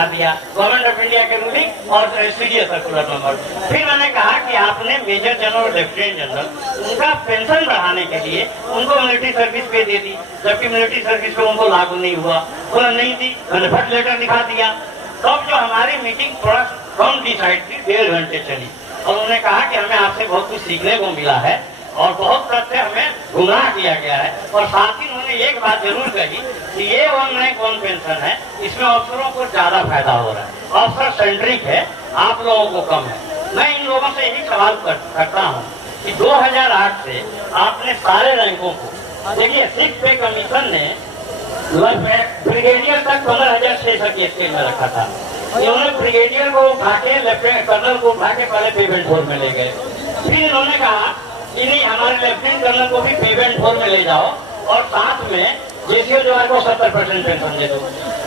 दिखा दिया, government of India के रूलिंग और सीडीएस सर्कुलर नंबर। फिर मैंने कहा कि आपने मेजर जनरल और लेफ्टिनेंट जनरल उनका पेंशन बढ़ाने के लिए उनको मिलिट्री सर्विस पे दे दी, जबकि मिलिट्री सर्विस पे उनको लागू नहीं हुआ, बोला नहीं दी। मैंने फट लेटर दिखा दिया। तब जो हमारी मीटिंग थोड़ा कम डिसाइड थी, 1.5 घंटे चली और उन्होंने कहा कि हमें आपसे बहुत कुछ सीखने को मिला है और बहुत तथ्य हमें गुमराह किया गया है। और साथ ही उन्होंने एक बात जरूर कही कि ये 1 रैंक 1 पेंशन है, इसमें अफसरों को ज्यादा फायदा हो रहा है, अफसर सेंट्रिक है, आप लोगों को कम है। मैं इन लोगों से यही सवाल करता हूँ कि 2008 से आपने सारे रैंकों को, देखिए सिक्स पे कमीशन ने ब्रिगेडियर तक 15,600 की स्केल में रखा था। इन्होंने ब्रिगेडियर को उठा के, लेफ्टिनेंट कर्नल को उठा के पहले पेमेंट 4 में ले गए। फिर इन्होंने कहा कि नहीं, हमारे लेफ्टिनेंट कर्नल को भी पेमेंट 4 में ले जाओ और साथ में जेसीओ जो है को 70% पेंशन दे दो।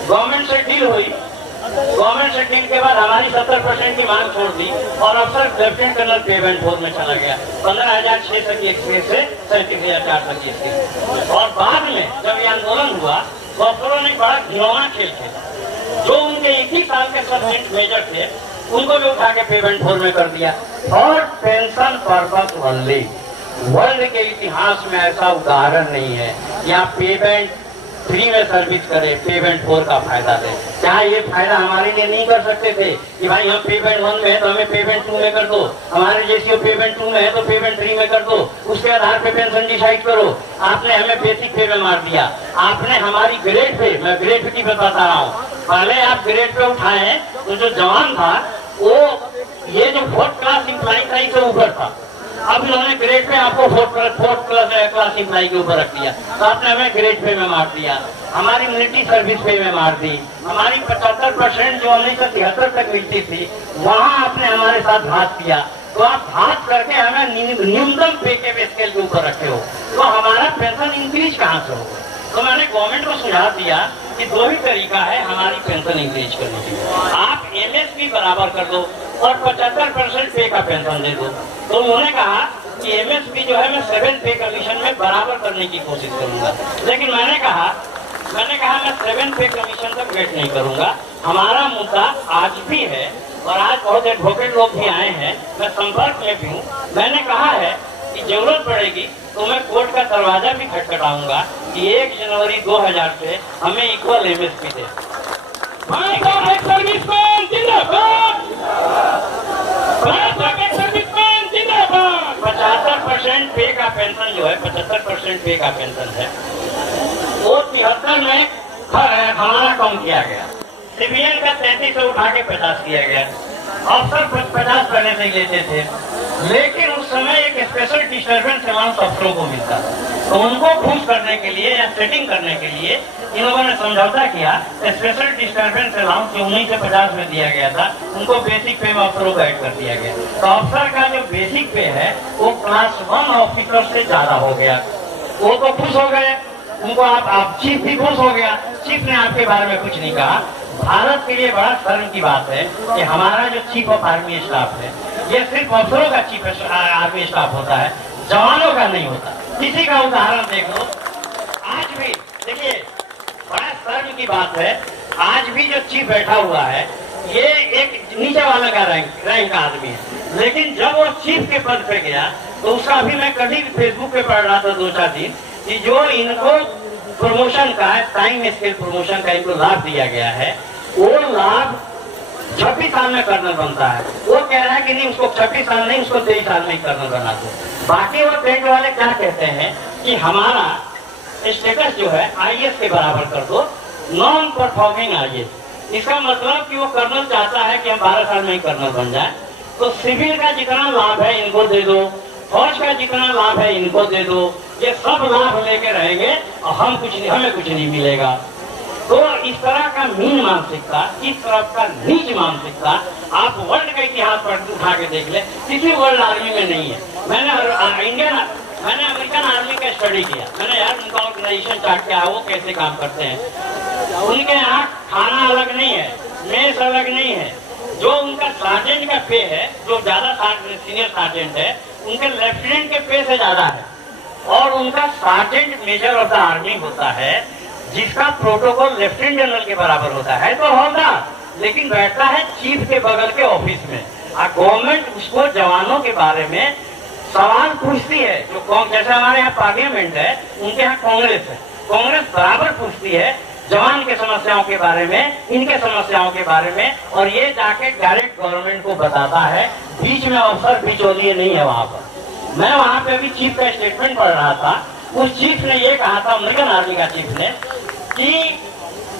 गवर्नमेंट से डील हुई, गवर्नमेंट से डील के बाद हमारी 70% की मांग छोड़ दी और अफसर लेफ्टिनेंट कर्नल पेमेंट 4 में चला गया। 15,600 की स्केल से 37,400 की स्केल। और बाद में जब ये आंदोलन हुआ तो अफसरों ने बड़ा घिनौना खेल खेला। जो उनके 21 साल के सब्जेक्ट मेजर थे उनको भी उठा के पेमेंट 4 में कर दिया। और पेंशन पर्पस ओनली, वर्ल्ड के इतिहास में ऐसा उदाहरण नहीं है यहाँ पेमेंट 3 में सर्विस करे, पेमेंट 4 का फायदा दे। क्या ये फायदा हमारे लिए नहीं कर सकते थे कि भाई हम पेमेंट 1 में है तो हमें पेमेंट 2 में कर दो, हमारे जैसे पेमेंट 2 में है तो पेमेंट 3 में कर दो, उसके आधार पे पेंशन डिसाइड करो। आपने हमें बेसिक पे में मार दिया, आपने हमारी ग्रेड पे, मैं ग्रेड की बता रहा हूँ, पहले आप ग्रेड पे उठाए तो जो जवान था वो ये जो 4th क्लास इम्प्लाई था इससे ऊपर था। अब इन्होंने ग्रेड पे आपको 4th क्लास इम्प्लाई के ऊपर रख दिया, तो आपने हमें ग्रेड पे में मार दिया, हमारी मिलिट्री सर्विस पे में मार दी, हमारी 75% जो 1973 तक मिलती थी वहाँ आपने हमारे साथ घात किया। तो आप घात करके हमें न्यूनतम पे के स्केल के ऊपर रखे हो, तो हमारा पेंशन इंक्रीज कहाँ से होगा? तो मैंने गवर्नमेंट को सुझाव दिया कि 2 ही तरीका है हमारी पेंशन इंक्रीज करने की, आप एमएसपी बराबर कर दो और 75% पे का पेंशन दे दो। तो उन्होंने कहा कि एमएसपी जो है मैं 7th पे कमीशन में बराबर करने की कोशिश करूंगा, लेकिन मैंने कहा मैं 7th पे कमीशन तक वेट नहीं करूंगा। हमारा मुद्दा आज भी है और आज बहुत एडवोकेट लोग भी आए हैं, मैं संपर्क में भी हूँ। मैंने कहा है कि जरूरत पड़ेगी तो मैं कोर्ट का दरवाजा भी खटखटाऊंगा कि 1 जनवरी 2000 से हमें इक्वल एमएसपी दे। 75% पे का पेंशन जो है, 75% पे का पेंशन है वो 73 में हमारा कम किया गया। सिविलियन का 33 से उठा के 50 किया गया। अफसर 50 पहले से लेते थे, लेकिन उस समय एक स्पेशल डिस्टर्बेंस अलाउंस अफसरों को मिलता, तो उनको खुश करने के लिए या सेटिंग करने के लिए इन लोगों ने समझौता किया। स्पेशल डिस्टर्बेंस अलाउंस जो 1950 में दिया गया था उनको बेसिक पे में अफसरों को ऐड कर दिया गया। तो अफसर का जो बेसिक पे है वो क्लास 1 ऑफिसर से ज्यादा हो गया, वो तो खुश हो गए, उनको आप चीफ भी खुश हो गया। चीफ ने आपके बारे में कुछ नहीं कहा। भारत के लिए बड़ा शर्म की बात है कि हमारा जो चीफ ऑफ आर्मी स्टाफ है ये सिर्फ अफसरों का चीफ आर्मी स्टाफ होता है, जवानों का नहीं होता। किसी का उदाहरण देख लो, आज भी देखिए बड़ा शर्म की बात है, आज भी जो चीफ बैठा हुआ है ये एक नीचे वाला का रैंक आदमी है, लेकिन जब वो चीफ के पद पे गया तो उसका अभी मैं कभी फेसबुक पे पढ़ रहा था 2-4 दिन कि जो इनको प्रमोशन का टाइम स्केल प्रमोशन का इनको लाभ दिया गया है, वो लाभ 26 साल में कर्नल बनता है। वो कह रहा है कि नहीं उसको 26 साल नहीं, उसको 23 साल में ही कर्नल बना दो। बाकी वो टेंट वाले क्या कहते हैं कि हमारा स्टेटस जो है आईएएस के बराबर कर दो, नॉन परफॉर्मिंग आईएएस। इसका मतलब कि वो कर्नल चाहता है कि हम 12 साल में ही कर्नल बन जाए। तो सिविल का जितना लाभ है इनको दे दो, फौज का जितना लाभ है इनको दे दो, ये सब लाभ लेके रहेंगे और हमें कुछ नहीं मिलेगा। तो इस तरह का मीन मानसिकता, इस तरह का नीच मानसिकता आप वर्ल्ड का इतिहास पर उठा के देख ले, किसी वर्ल्ड आर्मी में नहीं है। मैंने अमेरिकन आर्मी का स्टडी किया, मैंने यार उनका ऑर्गेनाइजेशन चार्ट क्या है, वो कैसे काम करते हैं। उनके यहाँ खाना अलग नहीं है, मेस अलग नहीं है। जो उनका सार्जेंट का पे है, जो ज्यादा सीनियर सार्जेंट है, उनके लेफ्टिनेंट के पे से ज्यादा है। और उनका sergeant measure of the army होता है जिसका प्रोटोकॉल लेफ्टिनेंट जनरल के बराबर होता है। तो होगा लेकिन बैठता है चीफ के बगल के ऑफिस में। गवर्नमेंट उसको जवानों के बारे में सवाल पूछती है, जो जैसे हमारे यहाँ पार्लियामेंट है, उनके यहाँ कांग्रेस है, कांग्रेस बराबर पूछती है जवान के समस्याओं के बारे में, इनके समस्याओं के बारे में, और ये जाके डायरेक्ट गवर्नमेंट को बताता है। बीच में अफसर बिचौलिए नहीं है वहां पर। मैं वहां पे अभी चीफ का स्टेटमेंट पढ़ रहा था, उस चीफ ने ये कहा था, अमेरिकन आर्मी का चीफ ने, कि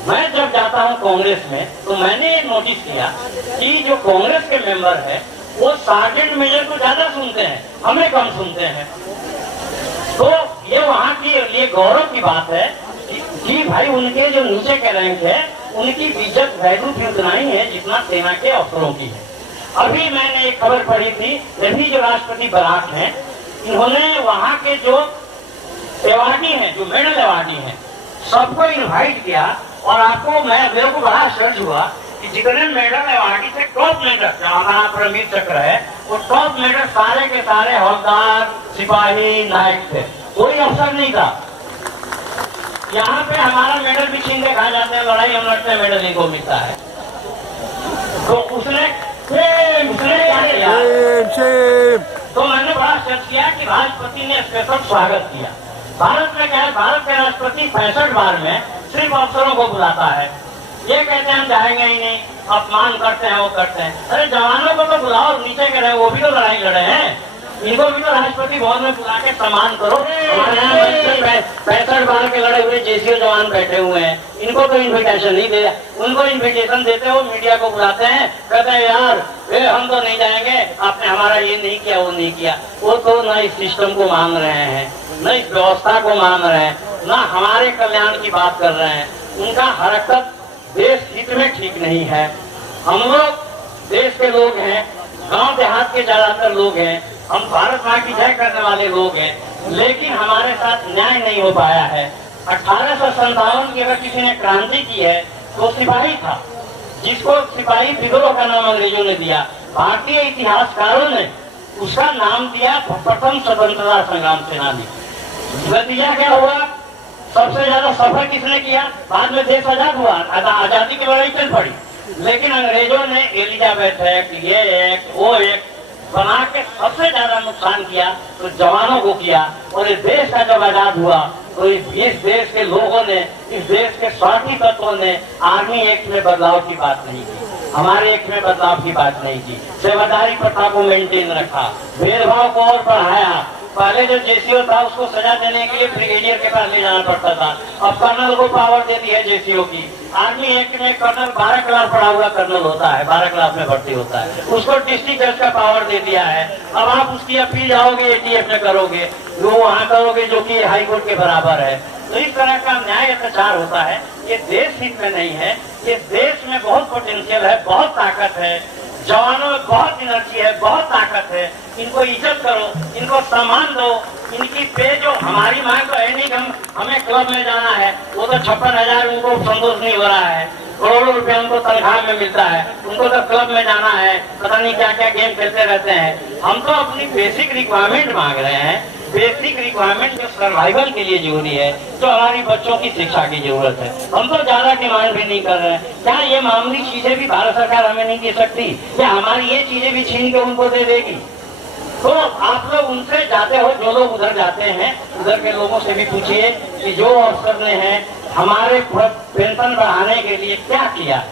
मैं जब जाता हूं कांग्रेस में तो मैंने ये नोटिस किया कि जो कांग्रेस के मेंबर है वो सार्जेंट मेजर को ज्यादा सुनते हैं, हमें कम सुनते हैं। तो ये वहाँ के लिए गौरव की बात है कि भाई उनके जो नीचे के रैंक है उनकी इज्जत वैल्यू भी उतना ही है जितना सेना के अफसरों की है। अभी मैंने एक खबर पढ़ी थी, अभी जो राष्ट्रपति बराक हैं, इन्होंने वहाँ के जो अवार्डी हैं, जो मेडल अवार्डी हैं, सबको इन्वाइट किया। और आपको मेरे को बड़ा आश्चर्य हुआ कि जितने मेडल अवार्डी थे, टॉप मेडल जो हमारा परमवीर चक्र है, वो टॉप मेडल सारे के सारे हवलदार, सिपाही, नायक थे, कोई अफसर नहीं था। यहाँ पे हमारा मेडल भी छीन के खा जाते हैं, लड़ाई हम लड़ते हैं, मेडल इनको मिलता है। तो उसने क्या किया, तो मैंने बड़ा आश्चर्य किया कि राष्ट्रपति ने स्पेशल स्वागत किया। भारत में क्या है, भारत के राष्ट्रपति 65 बार में सिर्फ अफसरों को बुलाता है। ये कहते हैं हम जाएंगे ही नहीं, अपमान करते हैं, वो करते हैं। अरे जवानों को तो बुलाओ, नीचे के रहे, वो भी तो लड़ाई लड़े हैं, इनको भी तो राष्ट्रपति भवन में बुला के सम्मान करो। 65 बार के लड़े हुए जेसीओ जवान बैठे हुए हैं, इनको तो इन्विटेशन नहीं दे, उनको इन्विटेशन देते हो, मीडिया को बुलाते हैं, कहते हैं यार हम तो नहीं जाएंगे, आपने हमारा ये नहीं किया, वो नहीं किया। वो तो न इस सिस्टम को मान रहे हैं, न इस व्यवस्था को मान रहे हैं, न हमारे कल्याण की बात कर रहे हैं। उनका हरकत देश हित में ठीक नहीं है। हम लोग देश के लोग हैं, गांव देहात के ज्यादातर लोग हैं, हम भारत माँ की जय करने वाले लोग हैं, लेकिन हमारे साथ न्याय नहीं हो पाया है। 1857 की अगर किसी ने क्रांति की है तो सिपाही था, जिसको सिपाही विद्रोह का नाम अंग्रेजों ने दिया। भारतीय इतिहासकारों ने उसका नाम दिया प्रथम स्वतंत्रता संग्राम सेनानी। नतीजा क्या हुआ, सबसे ज्यादा सफर किसने किया, बाद में देश आजाद हुआ, आजादी की लड़ाई चल पड़ी, लेकिन अंग्रेजों ने एलिजाबेथ एक्ट, ये एक्ट, वो एक्ट बना के सबसे ज्यादा नुकसान किया तो जवानों को किया। और इस देश का जब आजाद हुआ तो इस देश के लोगों ने, इस देश के स्वार्थी तत्वों ने आर्मी एक्ट में बदलाव की बात नहीं की, हमारे एक्ट में बदलाव की बात नहीं की, सेवादारी प्रथा को मेंटेन रखा, भेदभाव को और बढ़ाया। पहले जो जेसीओ था उसको सजा देने के लिए ब्रिगेडियर के पास ले जाना पड़ता था, अब कर्नल को पावर दे दी है जेसीओ की। आर्मी एक्ट में कर्नल 12 क्लास पढ़ा हुआ कर्नल होता है, 12 क्लास में भर्ती होता है, उसको डिस्ट्रिक्ट जज का पावर दे दिया है। अब आप उसकी अपील जाओगे एटीएफ में करोगे, वो वहाँ करोगे जो कि हाई कोर्ट के बराबर है। तो इस तरह का न्याय अत्याचार होता है, ये देश हित में नहीं है। ये देश में बहुत पोटेंशियल है, बहुत ताकत है, जवानों में बहुत एनर्जी है, बहुत ताकत है, इनको इज्जत करो, इनको सम्मान दो। इनकी पे जो हमारी मांग तो है नहीं कि हमें क्लब में जाना है, वो तो 56,000 उनको संतोष नहीं हो रहा है, करोड़ों रुपया उनको तनख्वाह में मिलता है, उनको तो क्लब में जाना है, पता नहीं क्या क्या गेम खेलते रहते हैं। हम तो अपनी बेसिक रिक्वायरमेंट मांग रहे हैं, बेसिक रिक्वायरमेंट जो सर्वाइवल के लिए जरूरी है, जो हमारी बच्चों की शिक्षा की जरूरत है। हम तो ज्यादा डिमांड भी नहीं कर रहे हैं। क्या ये मामूली चीजें भी भारत सरकार हमें नहीं दे सकती? क्या हमारी ये चीजें भी छीन के उनको दे देगी? तो आप लोग उनसे जाते हो, जो लोग उधर जाते हैं, उधर के लोगों से भी पूछिए कि जो अफसर ने है हमारे पेंशन बढ़ाने के लिए क्या किया।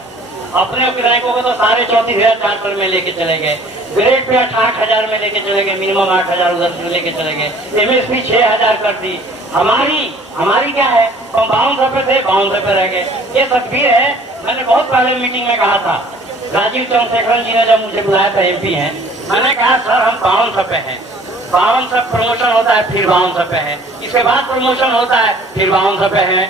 अपने रैंकों को तो 34,500 चार्टर में लेके चले गए, ग्रेड पे 8,000 में लेके चले गए, मिनिमम 8,000 उधर से लेके चले गए, एमएसपी 6,000 कर दी। हमारी क्या है, हम 52 पे थे, 52 पे रह गए। ये तस्वीर है, मैंने बहुत पहले मीटिंग में कहा था, राजीव चंद्रशेखरन जी ने जब मुझे बुलाया था, एमपी हैं, मैंने कहा सर हम 52 पे हैं, 52 प्रमोशन होता है, फिर 52 पे है, इसके बाद प्रमोशन होता है, फिर 52 पे है।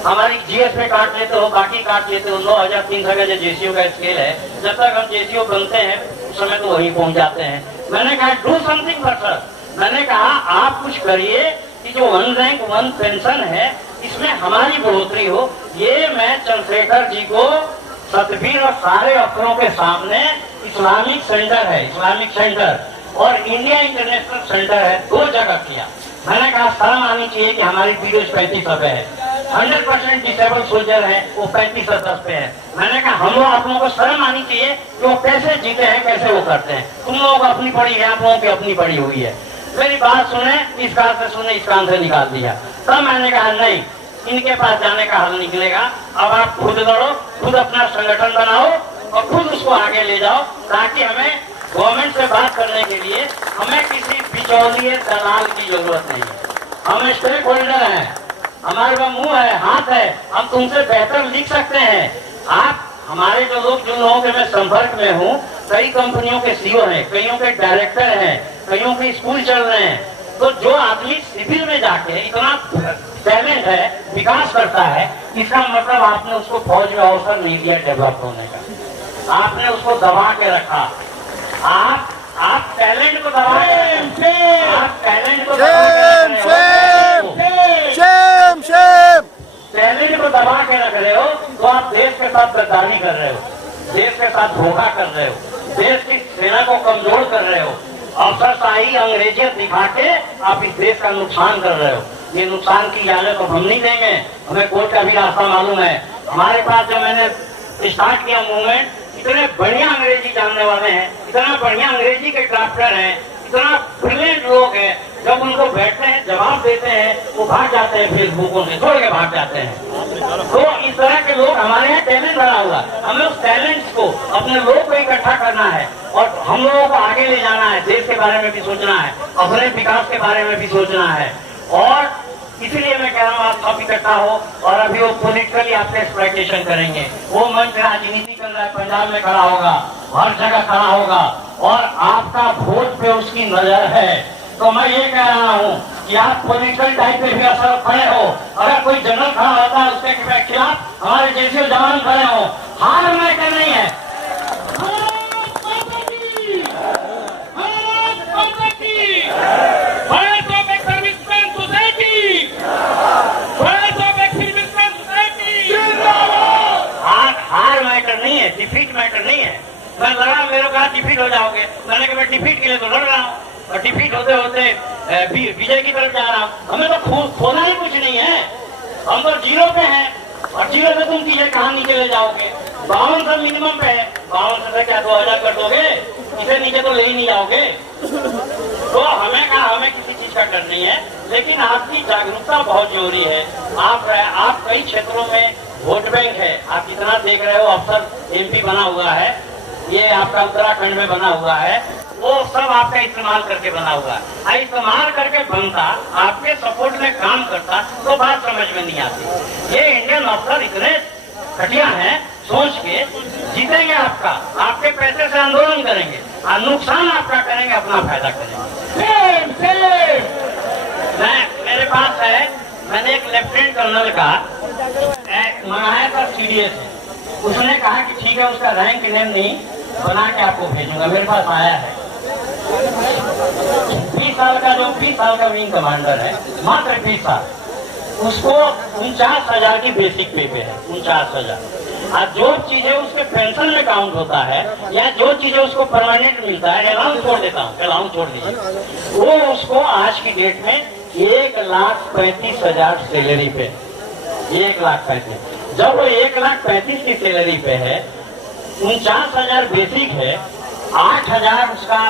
हमारी जीएस पे काट लेते हो, बाकी काट लेते हो, 9,300 का जो जेसीओ का स्केल है, जब तक हम जेसीओ बनते हैं उस समय तो वहीं पहुंच जाते हैं। मैंने कहा डू समथिंग फॉर सर, मैंने कहा आप कुछ करिए कि जो 1 रैंक 1 पेंशन है इसमें हमारी बढ़ोतरी हो। ये मैं चंद्रशेखर जी को, सतबीर और सारे अफसरों के सामने इस्लामिक सेंटर है, इस्लामिक सेंटर और इंडिया इंटरनेशनल सेंटर है, 2 जगह किया। मैंने कहा शर्म आनी चाहिए कि हमारी पीडीएस 35 है, 100% डिसेबल सोल्जर है, वो 35 पे है। मैंने कहा हम लोग आप लोगों को शर्म आनी चाहिए कि वो कैसे जीते हैं, कैसे वो करते हैं। तुम लोगों को अपनी पड़ी है, आप लोगों की अपनी पड़ी हुई है। मेरी बात सुने, इस कान से सुने, इस कान से निकाल दिया। तब मैंने कहा नहीं, इनके पास जाने का हल निकलेगा। अब आप खुद लड़ो, खुद अपना संगठन बनाओ और खुद उसको आगे ले जाओ, ताकि हमें गवर्नमेंट से बात करने के लिए हमें किसी बिचौलिए दलाल की जरूरत नहीं है। हम स्टेक होल्डर हैं, हमारे पास मुंह है, हाथ है, हम तुमसे बेहतर लिख सकते हैं। आप हमारे जो लोगों के मैं संपर्क में हूँ, कई कंपनियों के सीईओ हैं, कईयों के डायरेक्टर हैं, कईयों के स्कूल चल रहे हैं। तो जो आदमी सिविल में जाके इतना टैलेंट है, विकास करता है, इसका मतलब आपने उसको फौज में अवसर नहीं दिया डेवलप होने का, आपने उसको दबा के रखा। आप टैलेंट को दबा टैलेंट को दबा के रख रहे हो, तो आप देश के साथ गद्दारी कर रहे हो, देश के साथ धोखा कर रहे हो, देश की सेना को कमजोर कर रहे हो, अफसरशाही अंग्रेजियत दिखा के आप इस देश का नुकसान कर रहे हो। ये नुकसान की इजाजत तो हम नहीं देंगे, हमें कोर्ट का भी रास्ता मालूम है। हमारे पास जब मैंने स्टार्ट किया मूवमेंट, इतने बढ़िया अंग्रेजी जानने वाले हैं, इतना बढ़िया अंग्रेजी के ड्राफ्टर हैं, इतना ब्रिलियंट लोग हैं, जब उनको बैठते हैं जवाब देते हैं वो भाग जाते हैं, फेसबुकों से छोड़ के भाग जाते हैं। तो इस तरह के लोग हमारे यहाँ टैलेंट बना हुआ, हमें उस टैलेंट्स को, अपने लोग को इकट्ठा करना है और हम लोगों को आगे ले जाना है। देश के बारे में भी सोचना है, अपने विकास के बारे में भी सोचना है। और इसीलिए मैं कह रहा हूँ आप सब इकट्ठा हो। और अभी वो पॉलिटिकली आपसे एक्सप्लॉयटेशन करेंगे, वो मंच राजनीति कर रहा है, पंजाब में खड़ा होगा, हर जगह खड़ा होगा और आपका वोट पे उसकी नजर है। तो मैं ये कह रहा हूँ कि आप पॉलिटिकल टाइप पे भी असर खड़े हो। अगर कोई जनरल खड़ा होता है उसके खिलाफ हमारे जैसे जवान खड़े हो, हार मैटर नहीं है। हार मैटर नहीं है, डिफीट मैटर नहीं है। मैं लड़ा, मेरे कहा डिफीट हो जाओगे, मैंने कहा मैं डिफीट के लिए तो लड़ रहा हूँ और डिफीट होते होते विजय की तरफ जा रहा हूँ। हमें तो खोना ही कुछ नहीं है, हम तो जीरो पे हैं और जीरो पे तुम कीजिए कहाँ नीचे ले जाओगे। 52 मिनिमम पे है, 52 से क्या 2000 कर दोगे, इसे नीचे तो ले ही नहीं जाओगे। तो हमें कहा हमें किसी चीज का डर नहीं है, लेकिन आपकी जागरूकता बहुत जरूरी है। आप कई क्षेत्रों में वोट बैंक है, आप कितना देख रहे हो, अफसर एमपी बना हुआ है, ये आपका उत्तराखंड में बना हुआ है, वो सब आपका इस्तेमाल करके बना हुआ है। इस्तेमाल करके बनता, आपके सपोर्ट में काम करता तो बात समझ में नहीं आती। ये इंडियन अफसर इतने घटिया हैं, सोच के जीतेंगे आपका, आपके पैसे से आंदोलन करेंगे और नुकसान आपका करेंगे, अपना फायदा करेंगे। मेरे पास है, मैंने एक लेफ्टिनेंट कर्नल का मंगाया था सीडीएस, उसने कहा कि ठीक है उसका रैंक नेम नहीं बना के आपको भेजूंगा। मेरे पास आया है 20 साल का विंग कमांडर है, मात्र 20 साल, उसको 49,000 की बेसिक पे है, 49,000। और जो चीजें उसके पेंशन में काउंट होता है या जो चीजें उसको परमानेंट मिलता है, अलाउंस छोड़ देता हूँ, अलाउंस छोड़ दीजिए, वो उसको आज की डेट में 1,35,000 सैलरी पे, 1,35,000। जब वो 1,35,000 की सैलरी पे है, 49,000 बेसिक है, 8,000 उसका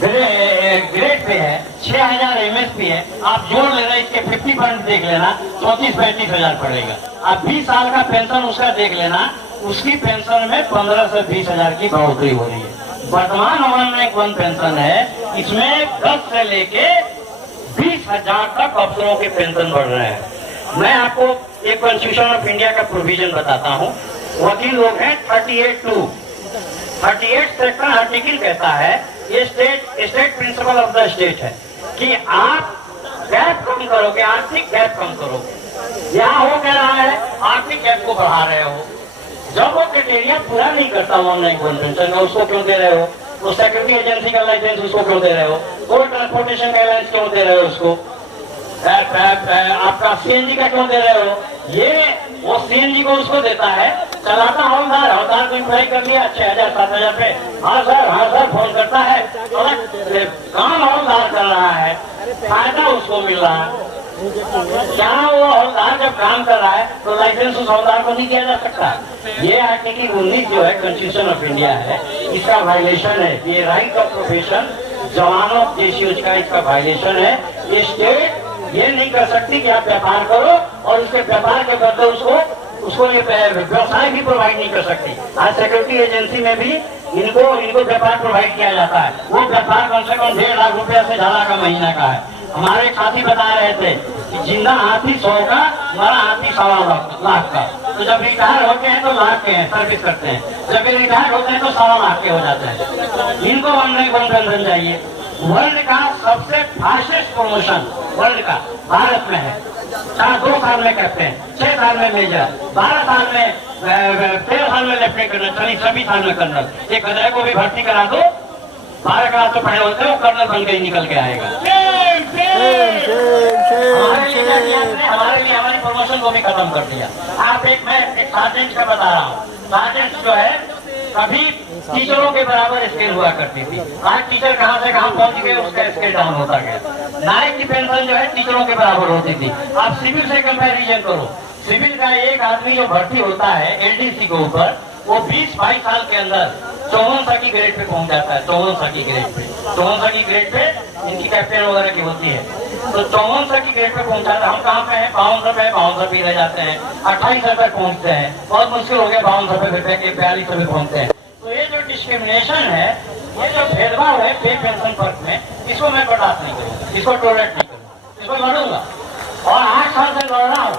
ग्रेड पे है, 6,000 एमएसपी है, आप जोड़ लेना, इसके 50% देख लेना, 34-35,000 पड़ेगा। आप 20 साल का पेंशन उसका देख लेना, उसकी पेंशन में 15 से 20,000 की बढ़ोतरी हो रही है। वर्तमान अमल वन पेंशन है, इसमें 10 से लेके 20,000 तक अफसरों के पेंशन बढ़ रहे हैं। मैं आपको एक कॉन्स्टिट्यूशन ऑफ इंडिया का प्रोविजन बताता हूँ, वकील लोग हैं 38 सेक्शन आर्टिकल कहता है, ये state principle of the state है कि आप गैप कम करोगे, आर्थिक गैप कम करोगे। यहाँ हो कह रहा है आर्थिक गैप को बढ़ा रहे हो। जब वो क्राइटेरिया पूरा नहीं करता ऑनलाइन पेंशन का, उसको क्यों दे रहे हो? वो सिक्योरिटी एजेंसी का लाइसेंस उसको क्यों दे रहे हो? रोड ट्रांसपोर्टेशन का लाइसेंस क्यों दे रहे हो उसको? आपका सीएनजी का क्यों दे रहे हो? ये वो सीएनजी को उसको देता है, चलाता हवलदार को इम्प्लाई कर लिया 6,000-7,000 पे, हाँ सर फोन करता है, काम हवलदार कर रहा है, फायदा उसको मिल रहा है। जहाँ वो हवलदार जब काम कर रहा है तो लाइसेंस उस हवलदार को नहीं दिया जा सकता। ये आर्टिकल 19 जो है कॉन्स्टिट्यूशन ऑफ इंडिया है, इसका वायलेशन है। ये राइट ऑफ प्रोफेशन जवानों देशियों का इसका वायलेशन है। ये स्टेट ये नहीं कर सकती कि आप व्यापार करो और उसके व्यापार के बदले उसको ये व्यवसाय भी प्रोवाइड नहीं कर सकती। आज सिक्योरिटी एजेंसी में भी इनको व्यापार प्रोवाइड किया जाता है। वो व्यापार कम से कम 1.5 लाख रुपया से ज्यादा का महीना का है। हमारे साथी बता रहे थे कि जिंदा हाथी 100 का, मरा हाथी 1.25 लाख का। तो जब रिटायर होते हैं तो लाख के हैं, सर्विस करते हैं। जब ये रिटायर होते हैं तो 1.25 लाख के हो जाते हैं। इनको ऑनलाइन पेंशन चाहिए। वर्ल्ड का सबसे फास्टेस्ट प्रमोशन वर्ल्ड का भारत में है। 2 साल में कैप्टन, 6 साल में मेजर, 12 साल में 13 साल में लेफ्टिनेंट कर्नल, 26 साल में कर्नल। एक गधे को भी भर्ती करा दो, 12 क्लास से पढ़े होते हैं, वो कर्नल बन के ही निकल के आएगा। हमारे लिए हमारी प्रमोशन को भी खत्म कर दिया। आप मैं एक सार्जेंट का बता रहा हूँ। सार्जेंट जो है कभी टीचरों के बराबर स्केल हुआ करती थी। आज टीचर कहाँ से कहाँ पहुँच गए, उसका स्केल डाउन होता गया। नायक की पेंशन जो है टीचरों के बराबर होती थी। आप सिविल से कंपैरिजन करो। सिविल का एक आदमी जो भर्ती होता है एलडीसी के ऊपर, वो 20-22 साल के अंदर 54 की ग्रेड पे पहुंच जाता है। 54 की ग्रेड पे, 54 की ग्रेड पे इनकी कैप्टन वगैरह की होती है। तो 54 की ग्रेड पे पहुंचा था। हम कहाँ पे हैं? 52 पे रह जाते हैं, 28 पे पहुंचते हैं। बहुत मुश्किल हो गया 52 पे के 42 पे पहुंचते हैं। तो ये जो डिस्क्रिमिनेशन है, ये जो भेदभाव है पे पेंशन फर्क में, इसको मैं बर्दाश्त नहीं करूँगा, इसको टॉलरेट नहीं करूँगा, इसको लड़ूंगा। और 8 साल से लड़ रहा हूँ,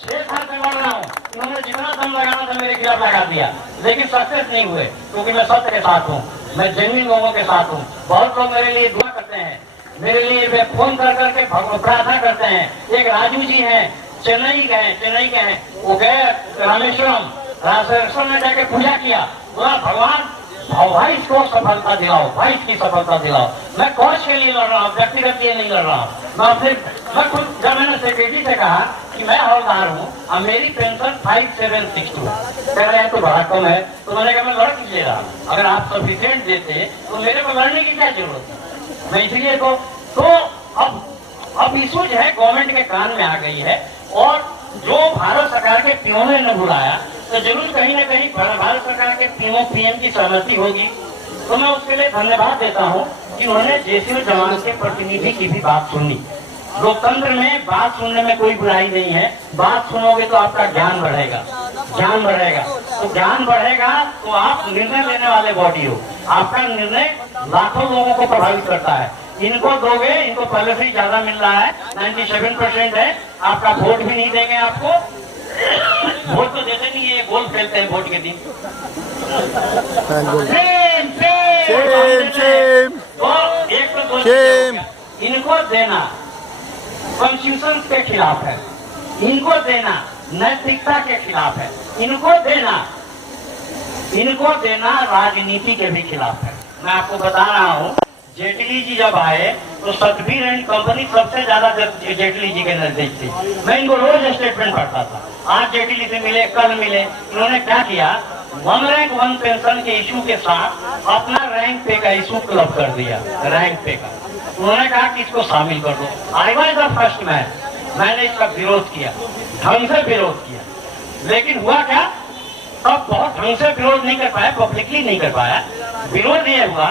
6 साल से लड़ रहा हूँ। इन्होंने जितना दम लगाना था मेरे खिलाफ लगा दिया, लेकिन सक्सेस नहीं हुए, क्योंकि मैं सत्य के साथ हूँ, मैं जेन्युइन लोगों के साथ हूँ। बहुत लोग मेरे लिए दुआ करते हैं, मेरे लिए वे फोन कर करके प्रार्थना करते हैं। एक राजू जी हैं, चेन्नई के हैं, वो गए रामेश्वरम में जाके पूजा किया, बोला भगवान भाई को सफलता दिलाओ, भाई की सफलता दिलाओ। मैं कौश के लिए लड़ रहा हूँ, व्यक्तिगत के लिए नहीं लड़ रहा हूँ। मैं खुद जब मैंने सेक्रेटरी से कहा कि मैं हवलदार हूँ और मेरी पेंशन 5762 कह रहे हैं तो बड़ा कम है, तो मैंने कहा मैं लड़ कीजिए रहा, अगर आप सफिशिएंट देते तो मेरे को लड़ने की क्या जरूरत है। मैं इसलिए तो अब इशू जो है गवर्नमेंट के कान में आ गई है। और जो भारत सरकार के पीओ ने बुलाया, तो जरूर कहीं ना कहीं भारत सरकार के पीएम की सहमति होगी। तो मैं उसके लिए धन्यवाद देता हूँ कि उन्होंने जेसीओ जवान के प्रतिनिधि की भी बात सुनी। लोकतंत्र में बात सुनने में कोई बुराई नहीं है। बात सुनोगे तो आपका ज्ञान बढ़ेगा, ज्ञान बढ़ेगा। तो ज्ञान बढ़ेगा तो आप निर्णय लेने वाले बॉडी हो। आपका निर्णय लाखों लोगों को प्रभावित करता है। इनको दोगे, इनको पहले से ही ज्यादा मिल रहा है, 97% है। आपका वोट भी नहीं देंगे आपको, वोट तो देते नहीं है, गोल खेलते हैं वोट के दिन। इनको देना कॉन्स्टिट्यूशन के खिलाफ है, इनको देना नैतिकता के खिलाफ है, इनको देना राजनीति के भी खिलाफ है। मैं आपको बता रहा हूँ, जेटली जी जब आए तो सतबीर एंड कंपनी सबसे ज्यादा जेटली जी के नजदीक थी। मैं इनको रोज स्टेटमेंट पढ़ता था। आज जेटली से मिले, कल मिले। इन्होंने क्या किया, 1 रैंक 1 पेंशन के इशू के साथ अपना रैंक पे का इशू क्लब कर दिया। रैंक पे का उन्होंने कहा कि इसको शामिल कर दो। I was the first man, मैंने इसका विरोध किया, ढंग से विरोध किया। लेकिन हुआ क्या, अब बहुत ढंग से विरोध नहीं कर पाया, पब्लिकली नहीं कर पाया। विरोध ये हुआ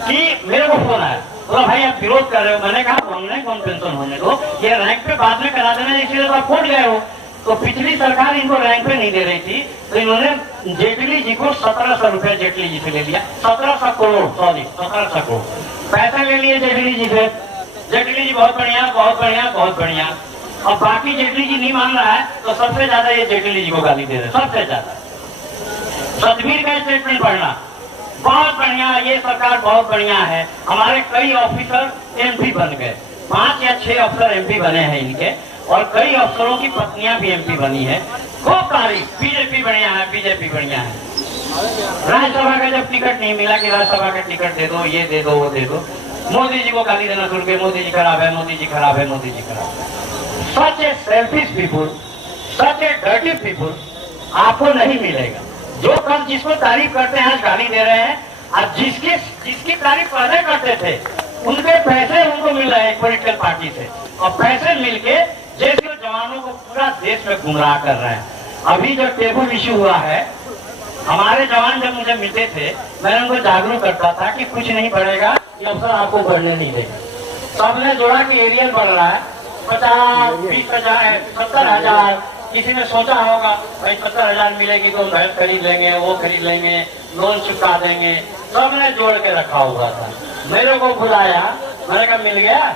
कि मेरे को फोन आया, बोला भाई आप विरोध कर रहे हो। मैंने कहा ऑनलाइन कौन पेंशन होने दो, ये रैंक पे बाद में करा देना, इसलिए तो आप कोर्ट गए हो। तो पिछली सरकार इनको रैंक पे नहीं दे रही थी, तो इन्होंने जेटली जी को 1700 रुपया जेटली जी से ले लिया। 1700 करोड़ पैसा ले लिए जेटली जी से। जेटली जी बहुत बढ़िया, बहुत बढ़िया, बहुत बढ़िया। अब बाकी जेटली जी नहीं मान रहा है, तो सबसे ज्यादा ये जेटली जी को गाली दे रहे, सबसे ज्यादा। सतबीर का स्टेटमेंट पढ़ना, बहुत बढ़िया, ये सरकार बहुत बढ़िया है। हमारे कई ऑफिसर एमपी बन गए, 5 या 6 अफसर एमपी बने हैं इनके, और कई अफसरों की पत्नियां भी एमपी बनी है। खूब तारीफ, बीजेपी बढ़िया है, बीजेपी बढ़िया है। राज्यसभा का जब टिकट नहीं मिला कि राज्यसभा का टिकट दे दो, ये दे दो, वो दे दो, मोदी जी को गाली देना शुरू किया, मोदी जी खराब है, मोदी जी खराब है, मोदी जी खराब है। सच ए सेल्फिश पीपुल, सच ए डर्टी पीपुल आपको नहीं मिलेगा। जो कल जिसको तारीफ करते हैं आज गाली दे रहे हैं, और जिसकी तारीफ पहले करते थे उनके पैसे उनको मिल रहे हैं पॉलिटिकल पार्टी से, और पैसे मिलके जैसे जवानों को पूरा देश में गुमराह कर रहे हैं। अभी जो टेबल इश्यू हुआ है, हमारे जवान जब मुझे मिलते थे, मैं उनको जागरूक करता था कि कुछ नहीं बढ़ेगा, ये अफसर आपको बढ़ने नहीं देगा। सबने जोड़ा कि एरियल बढ़ रहा है 50, 20,000, 70,000। किसी ने सोचा होगा भाई 70,000 मिलेगी तो भैंस खरीद लेंगे, वो खरीद लेंगे, लोन चुका देंगे। सबने जोड़ के रखा हुआ था। मेरे को बुलाया, मैंने कहा मिल गया।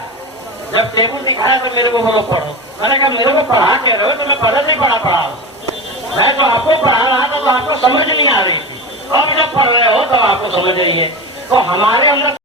जब टेबल दिखाया तो मेरे को बोलो पढ़ो। मैंने कहा मेरे को पढ़ा के रहो, तो मैं पहले से ही पढ़ा मैं तो आपको पढ़ा रहा था तो आपको समझ नहीं आ रही थी, अब जब पढ़ रहे हो तो आपको समझ रही है। तो हमारे अंदर